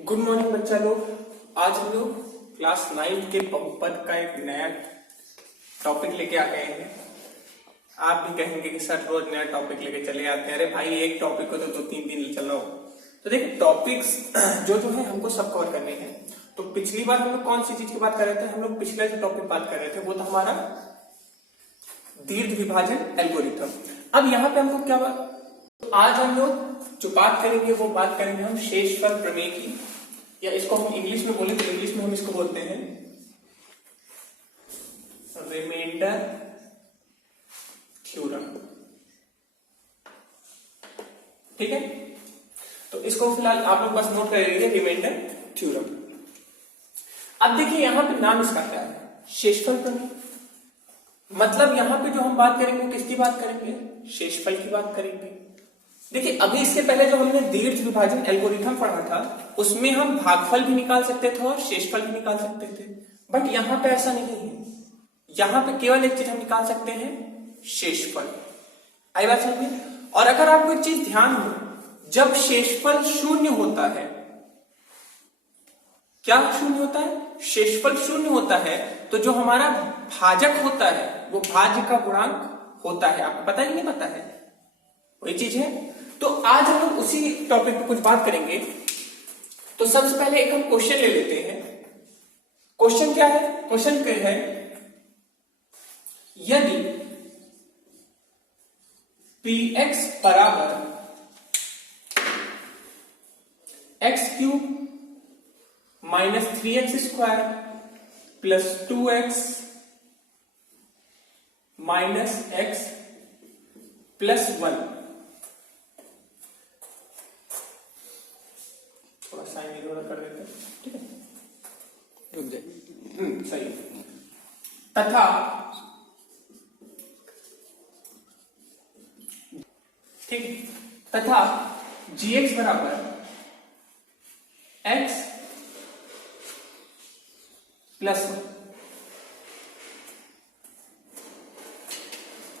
Good morning बच्चा लोग। आज हम लोग क्लास 9 के बहुपद का एक नया टॉपिक लेके आ गए हैं। आप भी कहेंगे कि सर रोज नया टॉपिक लेके चले आते हैं। अरे भाई, एक टॉपिक को तो 2-3 दिन चल रहा हो। तो देखिए, टॉपिक्स जो है हमको सब कवर करने हैं। तो पिछली बार हम लोग कौन सी चीज की बात कर रहे थे? हम लोग पिछला जो टॉपिक बात कर रहे थे वो था हमारा दीर्घ विभाजन एल्गोरिथम। अब यहाँ पे हम लोग क्या बात, आज हम लोग जो बात करेंगे वो बात करेंगे हम शेषफल प्रमेय की, या इसको हम इंग्लिश में बोले तो इंग्लिश में हम इसको बोलते हैं रिमाइंडर थ्योरम। ठीक है, तो इसको फिलहाल आप लोग बस नोट कर लीजिए, रिमाइंडर थ्योरम। अब देखिए यहां पे नाम इसका क्या है, शेषफल प्रमेय। मतलब यहां पे जो हम बात करेंगे वो किसकी बात करेंगे? शेषफल की बात करेंगे। देखिए, अभी इसके पहले जो हमने दीर्घ विभाजन एल्गोरिथम पढ़ा था उसमें हम भागफल भी निकाल सकते थे और शेषफल भी निकाल सकते थे, बट यहां पे ऐसा नहीं है। यहां पे केवल एक चीज हम निकाल सकते हैं, शेषफल। आई बात समझ में? और अगर आपको एक चीज ध्यान हो, जब शेषफल शून्य होता है, क्या शून्य होता है? शेषफल शून्य होता है तो जो हमारा भाजक होता है वो भाज्य का गुणांक होता है। आपको पता ही नहीं पता है? वही चीज है। तो आज हम लोग उसी टॉपिक पे कुछ बात करेंगे। तो सबसे पहले एक हम क्वेश्चन ले लेते हैं। क्वेश्चन क्या है? क्वेश्चन क्या है, यदि px बराबर x³ minus 3x² plus 2x minus x plus 1, थोड़ा साइन इधर उधर कर देते हैं, ठीक है, रुक जाइए। सही। तथा ठीक, तथा gx बराबर x प्लस 1,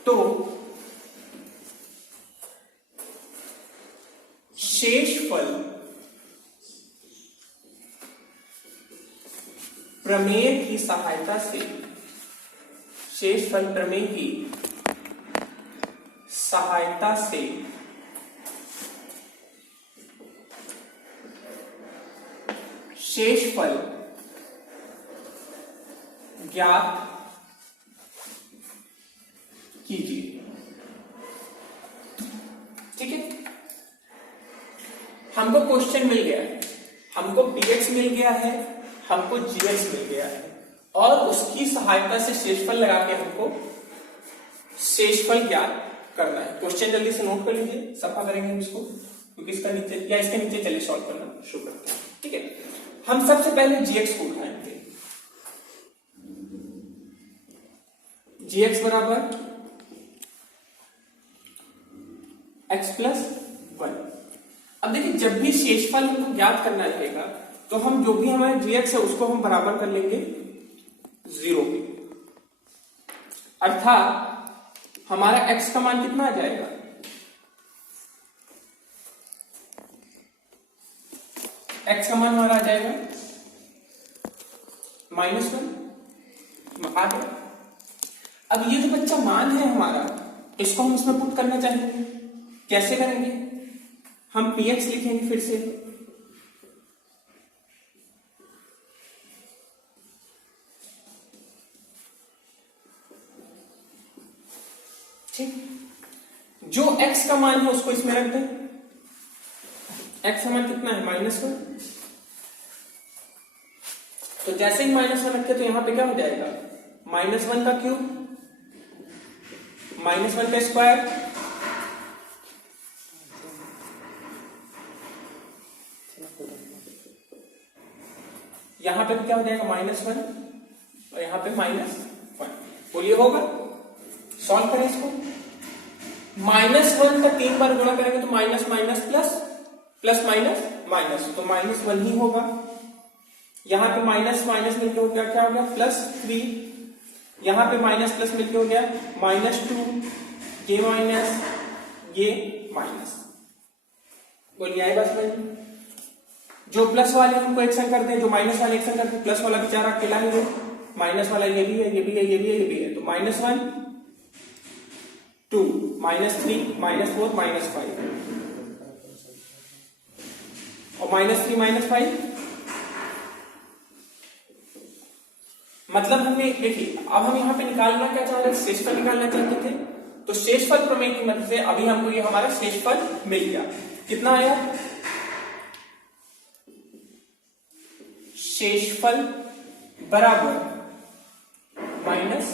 तो शेषफल प्रमेय की सहायता से, शेषफल प्रमेय की सहायता से शेषफल ज्ञात कीजिए। ठीक है, हमको क्वेश्चन मिल गया है, हमको px मिल गया है, हमको gx मिल गया है, और उसकी सहायता से शेषफल लगा के हमको शेषफल ज्ञात करना है। क्वेश्चन जल्दी से नोट कर लीजिए, सफा करेंगे इसको, क्योंकि इसका नीचे या इसके नीचे चले सॉल्व करना शुरू करते हैं। ठीक है, हम सबसे पहले gx को उठाएंगे। gx बराबर x प्लस 1। अब देखिए, जब भी शेषफल हमको ज्ञात करना रहेगा तो हम जो भी हमारे gx है उसको हम बराबर कर लेंगे 0 के। अर्थात हमारा x का मान कितना आ जाएगा? x का मान हमारा आ जाएगा -1। आ गया। अब ये जो बच्चा मान है हमारा, इसको हम इसमें पुट करना चाहेंगे। कैसे करेंगे? हम px लिखेंगे फिर से, ठीक। जो x का मान है उसको इसमें रख दें। x का मान कितना है? -1। तो जैसे ही -1 रखे तो यहां पे क्या हो जाएगा? -1 का क्यूब, -1 का स्क्वायर, यहां पे क्या हो जाएगा? -1, और यहां पे -1। बोलिए होगा? सॉल्व करें इसको। -1 का 3 बार गुणा करेंगे तो minus minus plus, plus minus minus, तो -1 ही होगा। यहां पे माइनस माइनस मिलकर हो गया, क्या हो गया? +3। यहां पे माइनस प्लस मिलकर हो गया -2, ये माइनस, ये माइनस। बोलिए, आए बस में जो प्लस वाले हमको एक्शन करते हैं, जो माइनस वाले एक्शन करते हैं, प्लस वाला बेचारा अकेला ही है, माइनस वाला ये भी है, ये भी है, ये भी है, ये भी है, तो -1 2 -3 -4 -5 और -3 -5, मतलब हमने देखिए अब हम यहाँ पे निकालना क्या चाह रहे हैं, शेषफल निकालना चाहते थे, तो शेषफल प्रमेय की मदद से अभी हमको ये हमारा शेषफल मिल गया। कितना आया, शेषफल बराबर -2।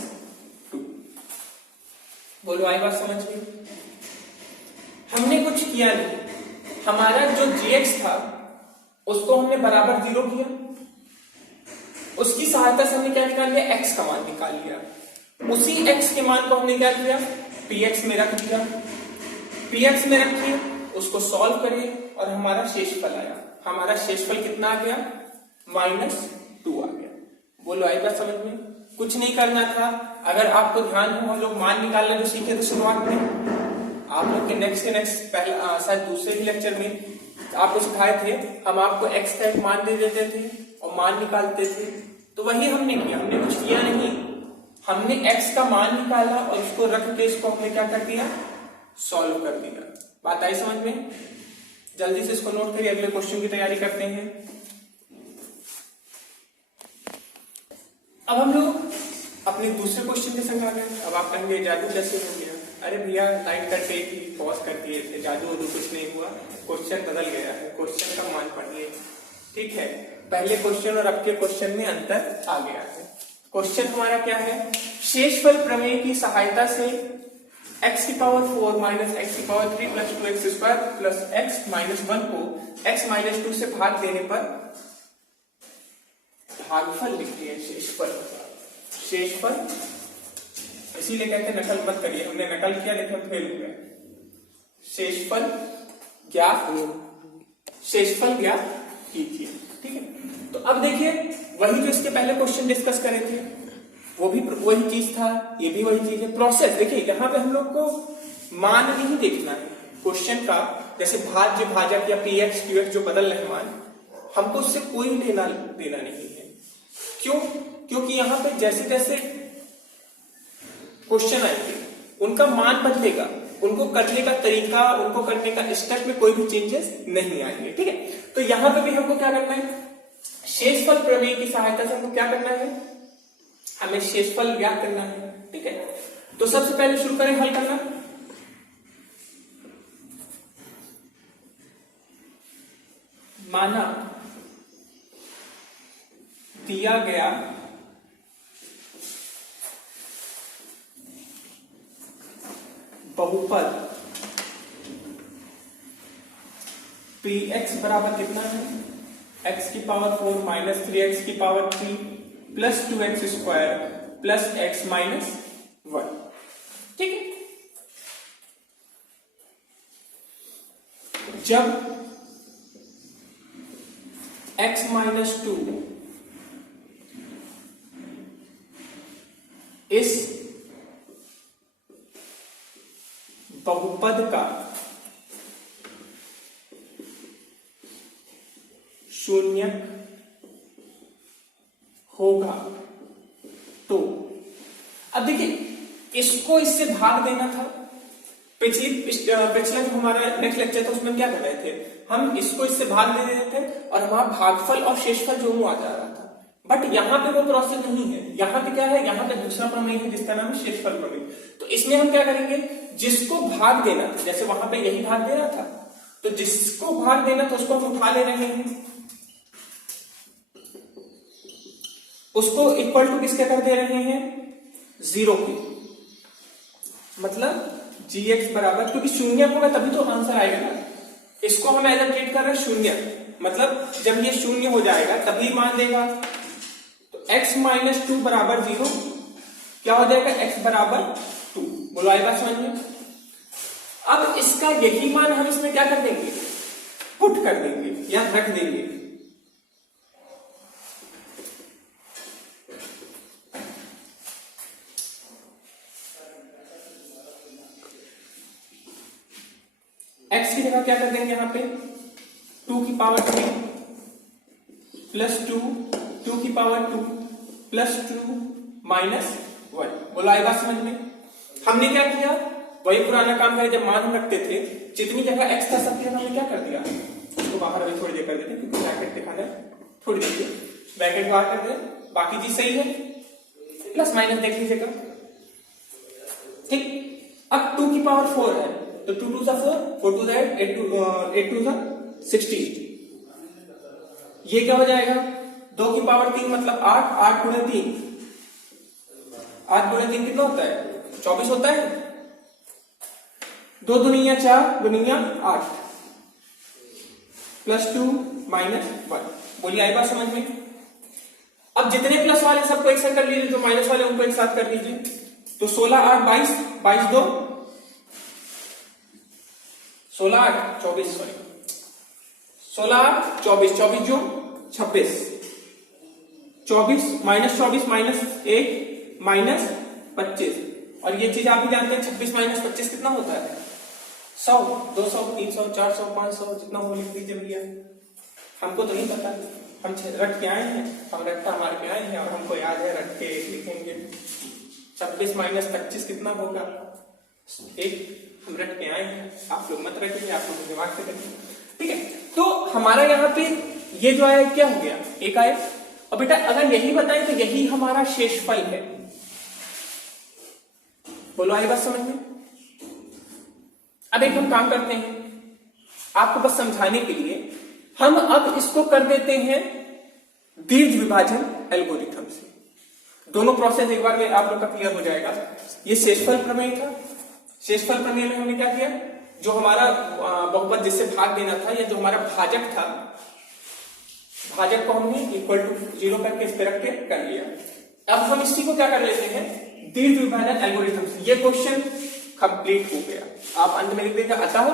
बोलो आई बात समझ में? हमने कुछ किया नहीं, हमारा जो gx था उसको हमने बराबर 0 किया, उसकी सहायता से हमने क्या निकाल लिया, x का मान निकाल लिया। उसी x के मान को हमने क्या किया, px में रख दिया, px में रखिए, उसको सॉल्व करिए और हमारा शेषफल आया। हमारा शेषफल कितना आ गया, -2 आ गया। बोलो आई बात समझ में? कुछ नहीं करना था। अगर आपको ध्यान हो, हम लोग मान निकालना जो सीखे थे शुरुआत में, आप लोग के नेक्स्ट पहला शायद दूसरे ही लेक्चर में आपको सिखाए थे, हम आपको x का एक मान दे देते थे और मान निकालते थे, तो वही हमने किया। हमने कुछ किया नहीं, हमने x का मान निकाला और उसको रख के इसको हमने क्या कर दिया, सॉल्व कर दिया। बात आई समझ में? जल्दी से इसको नोट करिए, अगले क्वेश्चन की तैयारी करते हैं। अब हम लोग अपने दूसरे क्वेश्चन के संग आ गए। अब आप कहेंगे जादू कैसे हो गया? अरे भैया लाइट कट गई थी, पॉज कर दिए थे, जादू वादू कुछ नहीं हुआ, क्वेश्चन बदल गया है। क्वेश्चन का मान पढ़िए, ठीक है? पहले क्वेश्चन और अब के क्वेश्चन में अंतर आ गया है। क्वेश्चन हमारा क्या है, शेषफल प्रमेय की सहायता से x की पावर 4 माइनस x की power 3 plus 2x square plus x minus 1 को x माइनस 2 से भाग देने पर भागफल लिखिए। शेषफल इसीलिए कहते हैं नकल मत करिए, हमने नकल किया लेकिन फेल हो गया। शेषफल ज्ञात कीजिए, ठीक है? तो अब देखिए, वही जो इसके पहले क्वेश्चन डिस्कस करे थे, वो भी वही चीज था, ये भी वही चीज है। प्रोसेस देखिए, यहाँ पे हम लोग को मान नहीं देखना है क्वेश्चन का, जैसे भाज्य भाजक या px qx जो बदल रहे मान, हमको उससे कोई लेना देना नहीं है। क्यों? क्योंकि यहाँ पे जैसे जैसे क्वेश्चन आएंगे उनका मान बदलेगा, उनको करने का तरीका, उनको करने का स्टेप में कोई भी चेंजेस नहीं आएंगे, ठीक है? तो यहाँ पे भी हमको क्या करना है, शेषफल प्रमेय की सहायता से हमको क्या करना है, हमें शेषफल ज्ञात करना है, ठीक है? तो सबसे पहले शुरू करें हल करना। माना दिया गया बहुपद px बराबर कितना है, x की पावर 4 माइनस 3x की power 3 plus 2x square plus x minus 1, ठीक है? जब x माइनस 2 इस बहुपद का शून्य होगा, तो अब देखिए, इसको इससे भाग देना था। पिछला जो हमारा नेक्स्ट लेक्चर था उसमें क्या कर रहे थे, हम इसको इससे भाग दे रहे थे और हमारा भागफल और शेषफल दोनों आ जा रहा था। बट यहाँ पे वो प्रोसेस नहीं है, यहाँ पे क्या है, यहाँ पे दूसरा प्रमेय है जिसका नाम है शेषफल प्रमेय। तो इसमें हम क्या करेंगे, जिसको भाग देना था, जैसे वहां पे यही भाग देना था, तो जिसको भाग देना था उसको हम उठा ले रहे हैं, उसको इक्वल टू किसके कर दे रहे हैं, 0 की। मतलब gx बराबर, क्योंकि शून्य होगा तभी तो आंसर आएगा ना, इसको हम ऐसा ट्रीट कर रहे हैं शून्य, मतलब जब ये शून्य हो जाएगा तभी मान देगा। तो x माइनस 2 बराबर 0 क्या हो जाएगा, x बराबर 2। बोलो आई बात समझ में? अब इसका यही मान हम इसमें क्या कर देंगे, पुट कर देंगे या रख देंगे। x की जगह क्या कर देंगे, यहाँ पे 2 की पावर 3 प्लस 2 2 की पावर 2 प्लस 2 माइनस 1। बोलो आई बात समझ में? हमने क्या किया, वही पुराना काम है, जब मान हम रखते थे जितनी जगह एक्स था सब जगह हमने क्या कर दिया, इसको बाहर अभी थोड़ी देर कर देते क्योंकि ब्रैकेट दिखाना है, थोड़ी देर ब्रैकेट बाहर कर दे, बाकी चीज सही है, प्लस माइनस देख लीजिएगा। ठीक, अब 2 की पावर 4 है तो 2 2 4 4 2 8 2 16। ये क्या हो जाएगा, 2 की पावर 3 मतलब 8 8 गुणे 3 8 गुणे 3 कितना होता है 24 होता है। 2 दुनिया 4 दुनिया 8 प्लस 2 माइनस 1। बोलिए आई बात समझ में? अब जितने प्लस वाले सबको एक साथ कर लीजिए, जो माइनस वाले उनको एक साथ कर लीजिए। तो 16 8 22 22 2 16 8 24 सॉरी 16 8 24 24 जो 26 24 माइनस 24 माइनस 1 माइनस 25। और ये चीज आप भी जानते हैं 26 माइनस 25 कितना होता है 100 200 300 400 500 जितना हो लिख दीजिए भैया। हमको तो नहीं पता, हम रट के आए हैं, हम रट्टा मार के आए हैं और हमको याद है रट के लिखेंगे। 26 माइनस 25 कितना होगा 1, हम रट के आए हैं, आप लोग मत रखिए, आप लोग दिमाग से रखिए। ठीक है, तो हमारा यहाँ पे ये जो आया क्या हो गया, एक आया। और बेटा अगर यही बताएं तो यही हमारा शेषफल है। बोलो आई बात समझ में? अब एक हम काम करते हैं, आपको बस समझाने के लिए हम अब इसको कर देते हैं दीर्घ विभाजन एल्गोरिथम से। दोनों प्रोसेस एक बार में आप लोग का क्लियर हो जाएगा। ये शेषफल प्रमेय था। शेषफल प्रमेय में हमने क्या किया, जो हमारा बहुपद जिससे भाग देना था या जो हमारा भाजक था, भाजक को हमने इक्वल टू 0 करके इस पे रख के कर लिया। अब हम इसी को क्या कर लेते हैं दीर्घ विभाजन एल्गोरिथम से। ये क्वेश्चन कंप्लीट हो गया। आप अंत में लिख देंगे अतः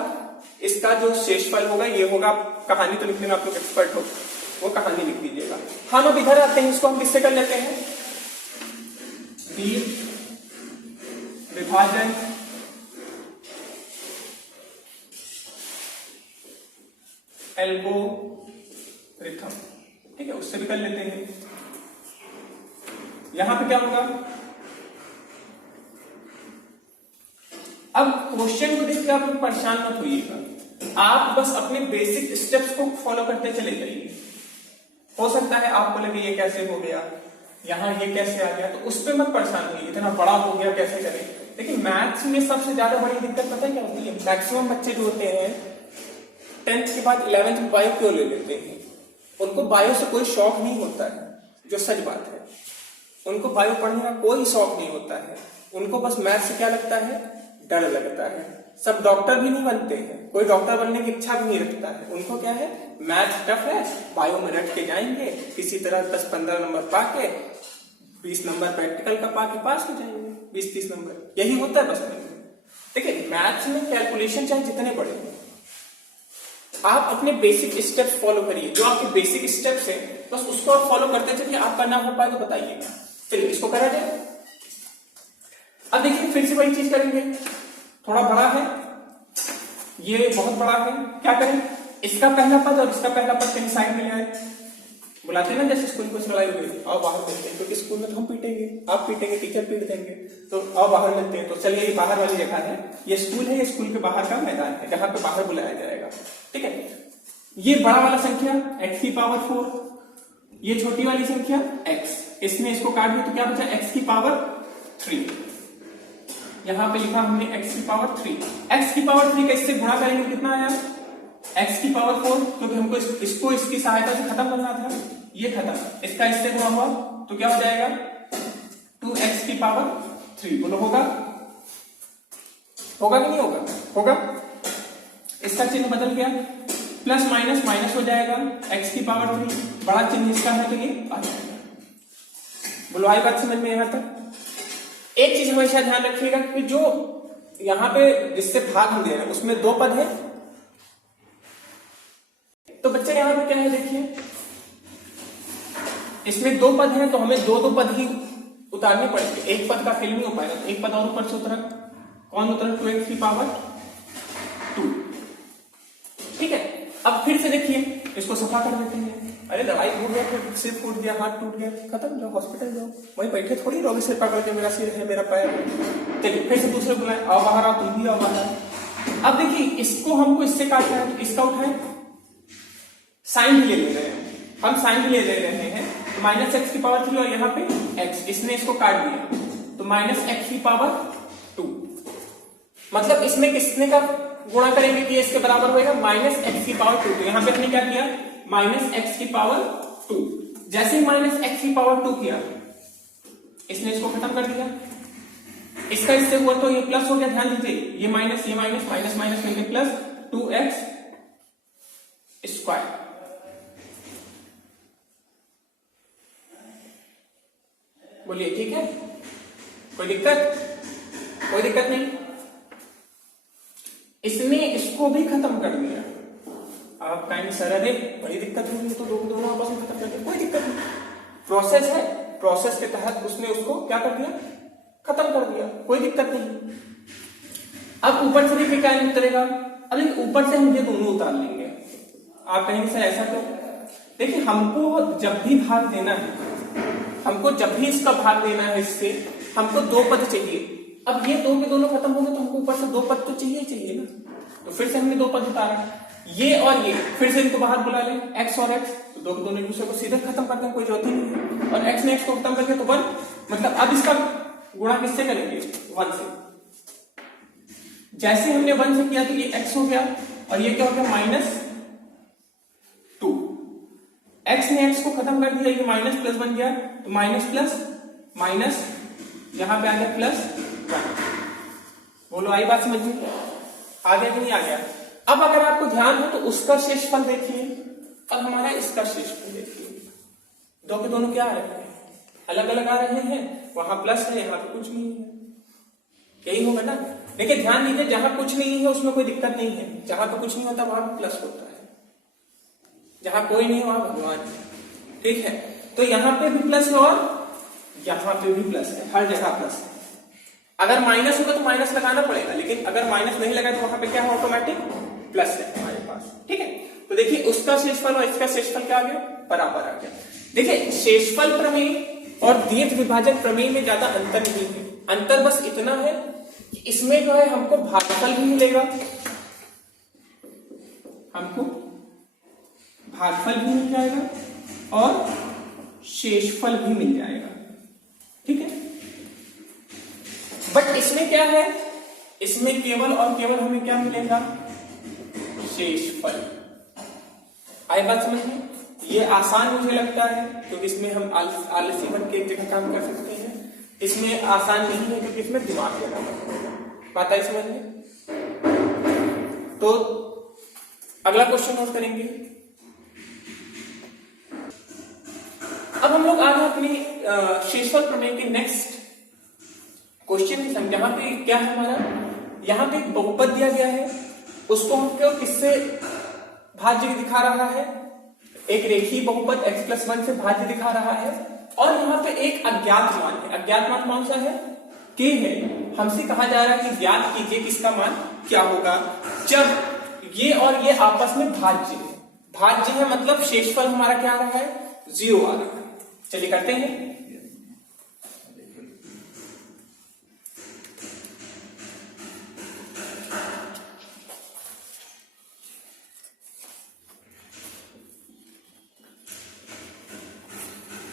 इसका जो शेषफल होगा ये होगा, कहानी तो लिखने में आप लोग एक्सपर्ट हो, वो कहानी लिख दीजिएगा। हम अब इधर आते हैं, इसको हम किससे कर लेते हैं दीर्घ विभाजन एल्गोरिथम। ठीक है, उससे भी कर लेते हैं। यहां पे क्या होगा, अब क्वेश्चन को देख के आप लोग परेशान मत होइएगा, आप बस अपने बेसिक स्टेप्स को फॉलो करते चले जाइए। हो सकता है आपको लगे ये कैसे हो गया, यहां ये कैसे आ गया, तो उस पर मत परेशान होइए, इतना बड़ा हो गया कैसे करें। लेकिन मैथ्स में सबसे ज्यादा बड़ी दिक्कत पता है क्या होती है, मैक्सिमम बच्चे जो होते हैं 10th के बाद 11th में बायो क्यों ले लेते हैं, उनको बायो से कोई शौक नहीं होता है, जो सच बात है। उनको बायो पढ़ने का कोई शौक नहीं होता है, उनको बस मैथ से क्या लगता है, डर लगता है। सब डॉक्टर भी नहीं बनते हैं, कोई डॉक्टर बनने की इच्छा भी नहीं रखता है। उनको क्या है, मैथ टफ है, बायो में रट के जाएंगे, किसी तरह 10-15 नंबर पाके 20 नंबर प्रैक्टिकल का पाके पास हो जाएंगे, 20-30 नंबर, यही होता है बस। देखिए मैथ्स में कैलकुलेशन चाहे जितने बड़े, आप अपने बेसिक स्टेप्स फॉलो करिए। जो आपके बेसिक स्टेप्स हैं बस उसको आप फॉलो करते चलिए, आपका ना हो पाए तो बताइएगा। चलिए इसको करा जाए। अब देखिए फिर से वही चीज करेंगे, थोड़ा बड़ा है, ये बहुत बड़ा है, क्या करें, इसका पहला पद और इसका पहला पद कहीं साइड में ले आए। बुलाते ना जैसे स्कूल को लड़ाई हुई, आओ बाहर मिलते हैं, क्योंकि स्कूल में तो हम पीटेंगे, आप पीटेंगे, टीचर पीट देंगे, तो आओ बाहर मिलते हैं। तो चलिए ये बाहर वाली जगह है, ये स्कूल है, ये स्कूल के बाहर का मैदान है जहां पे बाहर बुलाया जाएगा। ठीक है, ये बड़ा वाला संख्या x की पावर 4, ये छोटी वाली संख्या x, इसमें इसको काट दिया तो क्या बचा x की पावर 3। यहां पे लिखा हमने x की पावर 3, x की पावर 3 का इससे गुणा करेंगे कितना आया, x की पावर 4, क्योंकि हमको इसको इसकी सहायता से खत्म करना था, ये खत्म, इसका इससे गुणा हुआ तो क्या हो जाएगा 2x की पावर 3। बोलो होगा, होगा कि नहीं होगा, होगा। इसका चिन्ह बदल गया, प्लस माइनस माइनस हो जाएगा, x की पावर 3 बड़ा चिन्ह इसका है तो ये आ जाएगा। बोलो आई बात समझ में यहां तक। एक चीज हमेशा ध्यान रखिएगा कि जो यहां पे जिससे भाग हम दे रहे हैं उसमें 2 पद है, तो बच्चे यहां पे क्या है देखिए, इसमें 2 पद है तो हमें 2 पद ही उतारने पड़ेंगे, एक पद का फिल नहीं हो पाएगा, तो एक पद और ऊपर से उतरा, कौन उतरा, 2x की पावर 2। ठीक है, अब फिर से देखिए इसको सफा कर देते हैं, अरे दवाई टूट गया, फिर सिर फूट गया, हाथ टूट गया, खत्म, जाओ हॉस्पिटल जाओ, वहीं बैठे थोड़ी रहोगे सिर पकड़ के, मेरा सिर है, मेरा पैर है। चलिए फिर से दूसरे बुलाए, आओ बाहर आओ, तुम भी आओ बाहर। अब देखिए इसको हमको इससे काटना है, तो इसका उठाए, साइन भी ले रहे हैं हम, साइन भी ले रहे हैं, तो माइनस एक्स की पावर 3 और यहाँ पे एक्स, इसने इसको काट दिया, तो माइनस एक्स की पावर 2। मतलब इसमें किसने का गुणा करेंगे कि इसके बराबर होगा, माइनस एक्स की पावर 2। तो यहाँ पे हमने क्या किया, माइनस एक्स की पावर 2। जैसे ही माइनस एक्स की पावर 2 किया, इसने इसको खत्म कर दिया, इसका इससे हुआ तो ये प्लस हो गया, ध्यान दीजिए, ये माइनस माइनस माइनस मिलकर प्लस 2x स्क्वायर। बोलिए ठीक है, कोई दिक्कत? कोई दिक्कत नहीं। इसने इसको भी खत्म कर दिया। आप कहेंगे सर अरे बड़ी दिक्कत होगी, तो दोनों आपस में खत्म कर दिया, कोई दिक्कत नहीं, प्रोसेस है, प्रोसेस के तहत उसने उसको क्या कर दिया, खत्म कर दिया, कोई दिक्कत नहीं। अब ऊपर से देखिए क्या उतरेगा, अब ऊपर से हम ये दोनों उतार लेंगे। आप कहेंगे सर ऐसा क्यों? देखिए हमको जब भी भाग देना है, हमको जब भी इसका भाग देना है, इससे हमको दो पद चाहिए। अब ये दो के दोनों खत्म हो गए, तो हमको ऊपर से दो पद तो चाहिए चाहिए ना, तो फिर से हमने दो पद उतारा, ये और ये, फिर से इनको बाहर बुला ले, x और x, तो दो के दोनों एक दूसरे को सीधे खत्म कर दें, कोई जरूरत ही नहीं है, और x ने x को खत्म करके तो 1, मतलब अब इसका गुणा किससे करेंगे, 1 से। जैसे हमने 1 से किया तो ये x हो गया, और ये क्या हो गया, -2। x ने x को खत्म कर दिया, ये माइनस प्लस बन गया, तो माइनस प्लस माइनस, यहां पे आ गया +1। बोलो आई बात समझ में? आ गया कि नहीं आ गया? अब अगर आपको ध्यान हो तो उसका शेषफल देखिए और हमारा इसका शेषफल देखिए, दो के दोनों क्या आ रहे हैं, अलग अलग आ रहे हैं, वहां प्लस है, यहाँ पे कुछ नहीं है, यही होगा ना। देखिए ध्यान दीजिए, जहां कुछ नहीं है उसमें कोई दिक्कत नहीं है, जहां पे कुछ नहीं होता वहां पे प्लस होता है, जहां कोई नहीं वहां भगवान है, ठीक है। तो यहाँ पे भी प्लस है और यहाँ पे भी प्लस है, हर जगह प्लस है। अगर माइनस होगा तो माइनस लगाना पड़ेगा, लेकिन अगर माइनस नहीं लगा तो वहां पे क्या है, ऑटोमेटिक प्लस है हमारे पास, ठीक है। तो देखिए उसका शेषफल और इसका शेषफल क्या आ गया, बराबर आ गया। देखिए शेषफल प्रमेय और दीर्घ विभाजक प्रमेय में ज्यादा अंतर नहीं है, अंतर बस इतना है कि इसमें जो है हमको भागफल भी मिलेगा, हमको भागफल भी मिल जाएगा और शेषफल भी मिल जाएगा, ठीक है। बट इसमें क्या है, इसमें केवल और केवल हमें क्या मिलेगा, शेषफल। आई बात समझ में? ये आसान मुझे लगता है क्योंकि इसमें हम आलसी बन के एक जगह काम कर सकते हैं, इसमें आसान नहीं है क्योंकि इसमें दिमाग देना पड़ेगा, बात आई समझ में? तो अगला क्वेश्चन नोट करेंगे। अब हम लोग आगे अपनी शेषफल प्रमेय के नेक्स्ट क्वेश्चन की संख्या, यहाँ पे क्या है हमारा, यहाँ पे एक बहुपद दिया गया है, उसको हम क्यों किससे भाज्य दिखा रहा है, एक रेखीय बहुपद x+1 से भाज्य दिखा रहा है, और यहाँ पे एक अज्ञात मान है। अज्ञात मान कौन सा है, k है। हमसे कहा जा रहा है कि ज्ञात कीजिए किसका मान क्या होगा जब ये और ये आपस में भाज्य है। भाज्य है मतलब शेषफल हमारा क्या आ रहा है, 0 आ रहा है। चलिए करते हैं।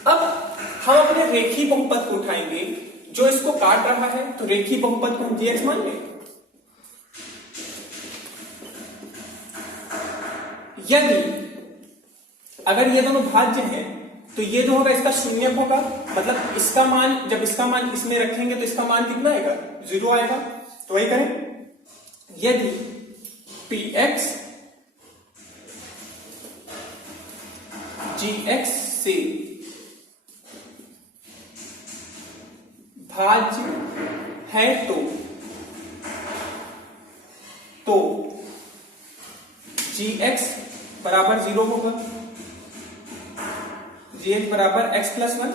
अब हम अपने रेखीय बहुपद को उठाएंगे जो इसको काट रहा है, तो रेखीय बहुपद को हम gx मान लें। यदि अगर ये दोनों भाज्य हैं तो ये जो होगा इसका शून्य होगा, मतलब इसका मान, जब इसका मान इसमें रखेंगे तो इसका मान कितना आएगा, 0 आएगा। तो वही करें, यदि px gx से भाज्य है तो gx बराबर 0 होगा, gx बराबर x+1,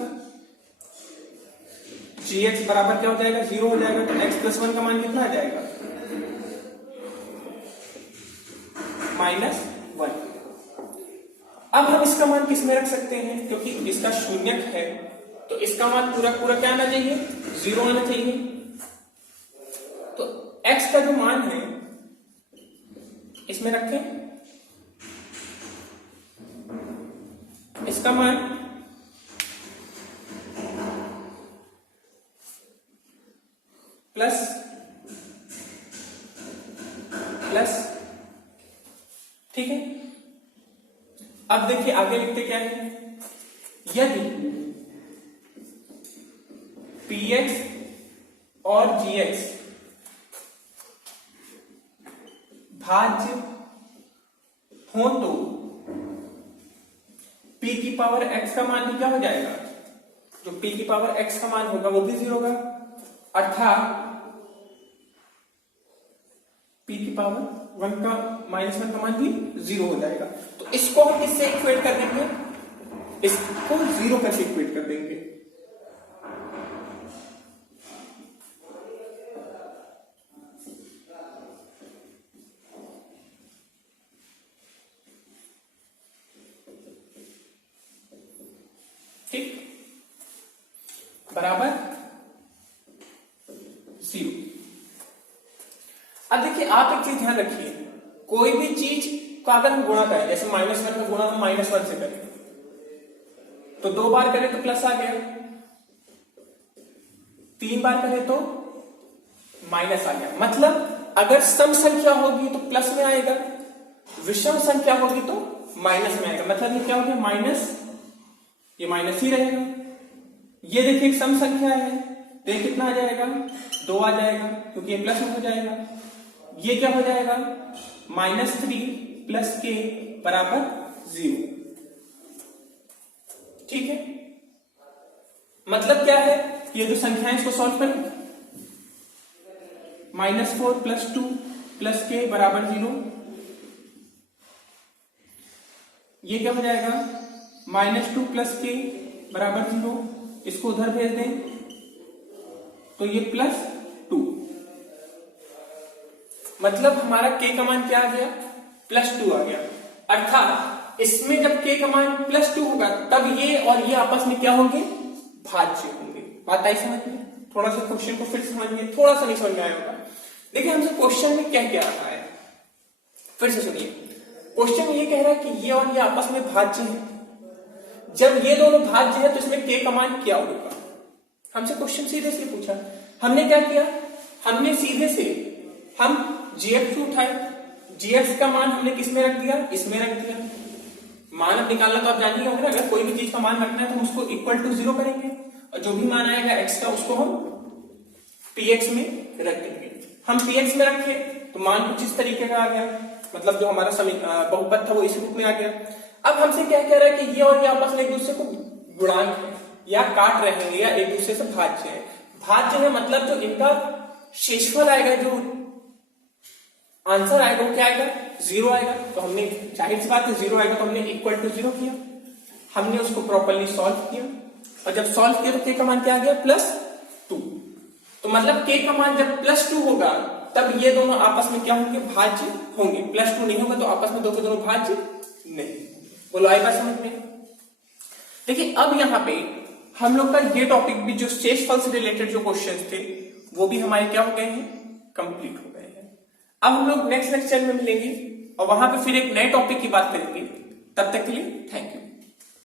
gx बराबर क्या हो जाएगा, 0 हो जाएगा, तो x+1 का मान कितना आ जाएगा, -1। अब हम इसका मान किस में रख सकते हैं, क्योंकि इसका शून्यक है तो इसका मान पूरा पूरा क्या आना चाहिए, 0 आना चाहिए। तो x का जो मान है इसमें रखें, इसका मान प्लस प्लस, ठीक है। अब देखिए आगे लिखते क्या है, यदि px और gx भाज्य हो तो p की पावर x का मान भी क्या हो जाएगा, जो p की पावर x का मान होगा वो भी 0 होगा, अर्थात p की पावर 1 का -1 का मान भी 0 हो जाएगा। तो इसको हम किससे इक्वेट कर देंगे, इसको 0 करके इक्वेट कर देंगे। ठीक, बराबर 0। अब देखिए आप एक चीज ध्यान रखिए, कोई भी चीज का अगर हम गुणा करें, जैसे -1 का गुणा हम -1 से करें तो 2 बार करें तो प्लस आ गया, 3 बार करें तो माइनस आ गया। मतलब अगर सम संख्या होगी तो प्लस में आएगा, विषम संख्या होगी तो माइनस में आएगा। मतलब ये क्या हो गया, माइनस, ये माइनस ही रहेगा। ये देखिए एक सम संख्या है तो ये कितना आ जाएगा, 2 आ जाएगा क्योंकि ये प्लस में हो जाएगा। ये क्या हो जाएगा, -3 प्लस k बराबर 0। ठीक है, मतलब क्या है, ये जो संख्या है इसको सॉल्व करें, -4 प्लस 2 प्लस k बराबर 0। ये क्या हो जाएगा, -2 प्लस k बराबर 0। इसको उधर भेज दें तो ये +2, मतलब हमारा k का मान क्या आ गया, +2 आ गया। अर्थात इसमें जब k का मान +2 होगा तब ये और ये आपस में क्या होंगे, भाज्य होंगे। बात आई समझ में? थोड़ा सा क्वेश्चन को फिर समझिए, थोड़ा सा नहीं समझ में आया होगा। देखिए हमसे क्वेश्चन में क्या क्या रहा है, फिर से सुनिए। क्वेश्चन ये कह रहा है कि ये और ये आपस में भाज्य है। जब ये दोनों भाज्य है तो इसमें k का मान क्या होगा। हमसे क्वेश्चन सीधे से पूछा, हमने क्या किया, हमने सीधे से हम gx उठाए, gx का मान हमने किस में रख दिया, इसमें रख दिया। मान अब निकालना तो आप जान ही होंगे ना, अगर कोई भी चीज का मान रखना है तो हम उसको इक्वल टू 0 करेंगे और जो भी मान आएगा x का उसको हम px में रख देंगे। हम px में रखे तो मान कुछ इस तरीके का आ गया, मतलब जो हमारा बहुपद था वो इस रूप में आ गया। अब हमसे क्या कह रहा है कि ये और ये आपस में एक दूसरे को गुणांक है या काट रहे हैं या एक दूसरे से भाज्य है। भाज्य है मतलब जो इनका शेषफल आएगा, जो आंसर आएगा वो क्या आएगा, 0 आएगा। तो हमने जाहिर सी बात है 0 आएगा तो हमने इक्वल टू 0 किया, हमने उसको प्रॉपर्ली सॉल्व किया और जब सॉल्व किया तो k का मान क्या आ गया, +2। तो मतलब k का मान जब +2 होगा तब ये दोनों आपस में क्या होंगे, भाज्य होंगे। +2 नहीं होगा तो आपस में दो के दोनों भाज्य नहीं। बोलो आई बात समझ में? देखिए अब यहाँ पे हम लोग का ये टॉपिक भी, जो शेषफल से रिलेटेड जो क्वेश्चंस थे वो भी हमारे क्या हो गए हैं, कंप्लीट हो गए हैं। अब हम लोग नेक्स्ट लेक्चर में मिलेंगे और वहां पे फिर एक नए टॉपिक की बात करेंगे। तब तक के लिए थैंक यू।